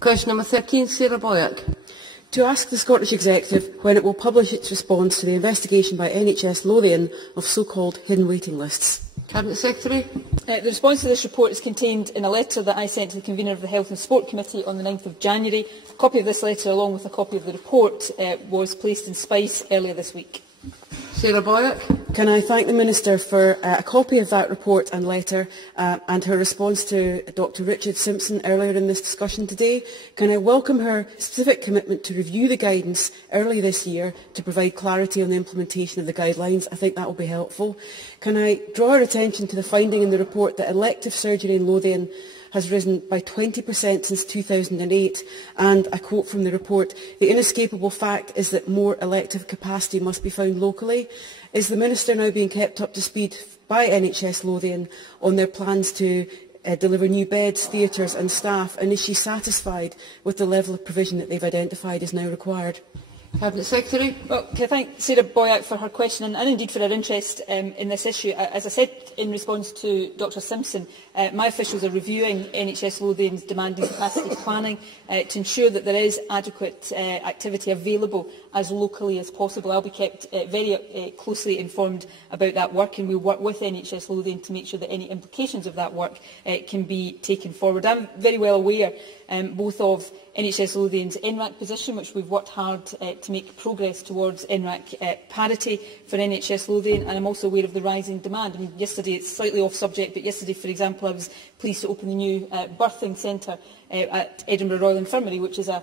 Question number 13, Sarah Boyack. To ask the Scottish Executive when it will publish its response to the investigation by NHS Lothian of so-called hidden waiting lists. Cabinet Secretary. The response to this report is contained in a letter that I sent to the convener of the Health and Sport Committee on the 9th of January. A copy of this letter, along with a copy of the report, was placed in Spice earlier this week. Sarah Boyack. Can I thank the Minister for a copy of that report and letter and her response to Dr Richard Simpson earlier in this discussion today? Can I welcome her specific commitment to review the guidance early this year to provide clarity on the implementation of the guidelines? I think that will be helpful. Can I draw her attention to the finding in the report that elective surgery in Lothian has risen by 20% since 2008, and I quote from the report, "The inescapable fact is that more elective capacity must be found locally." Is the Minister now being kept up to speed by NHS Lothian on their plans to deliver new beds, theatres and staff, and is she satisfied with the level of provision that they've identified is now required? Cabinet Secretary. Well, can I thank Sarah Boyack for her question and indeed for her interest in this issue. As I said in response to Dr Simpson, my officials are reviewing NHS Lothian's demand and capacity planning to ensure that there is adequate activity available as locally as possible. I'll be kept very closely informed about that work, and we'll work with NHS Lothian to make sure that any implications of that work can be taken forward. I'm very well aware both of NHS Lothian's NRAC position, which we've worked hard to make progress towards NRAC parity for NHS Lothian, and I'm also aware of the rising demand. I mean, yesterday, it's slightly off subject, but yesterday, for example, I was pleased to open the new birthing centre at Edinburgh Royal Infirmary, which is a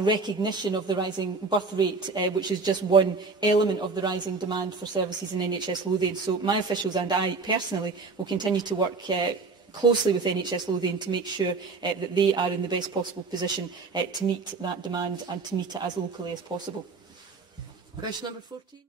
recognition of the rising birth rate, which is just one element of the rising demand for services in NHS Lothian. So my officials and I personally will continue to work closely with NHS Lothian to make sure that they are in the best possible position to meet that demand and to meet it as locally as possible. Question number 14.